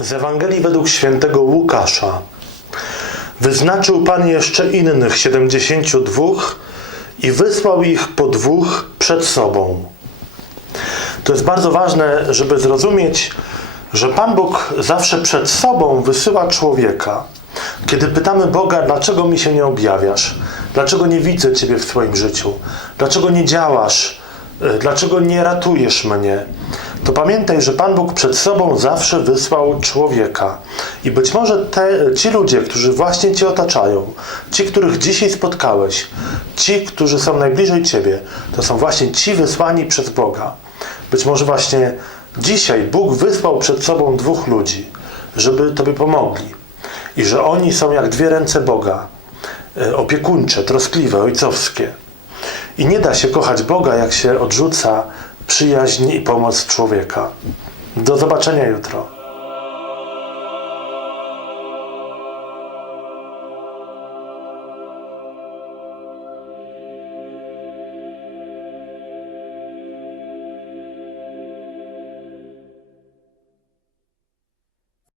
Z Ewangelii według świętego Łukasza. Wyznaczył Pan jeszcze innych siedemdziesięciu dwóch i wysłał ich po dwóch przed sobą. To jest bardzo ważne, żeby zrozumieć, że Pan Bóg zawsze przed sobą wysyła człowieka. Kiedy pytamy Boga, dlaczego mi się nie objawiasz? Dlaczego nie widzę Ciebie w swoim życiu? Dlaczego nie działasz? Y, Dlaczego nie ratujesz mnie? To pamiętaj, że Pan Bóg przed sobą zawsze wysłał człowieka. I być może te, ci ludzie, którzy właśnie Cię otaczają, ci, których dzisiaj spotkałeś, ci, którzy są najbliżej Ciebie, to są właśnie ci wysłani przez Boga. Być może właśnie dzisiaj Bóg wysłał przed sobą dwóch ludzi, żeby Tobie pomogli. I że oni są jak dwie ręce Boga, e, opiekuńcze, troskliwe, ojcowskie. I nie da się kochać Boga, jak się odrzuca przyjaźń i pomoc człowieka. Do zobaczenia jutro.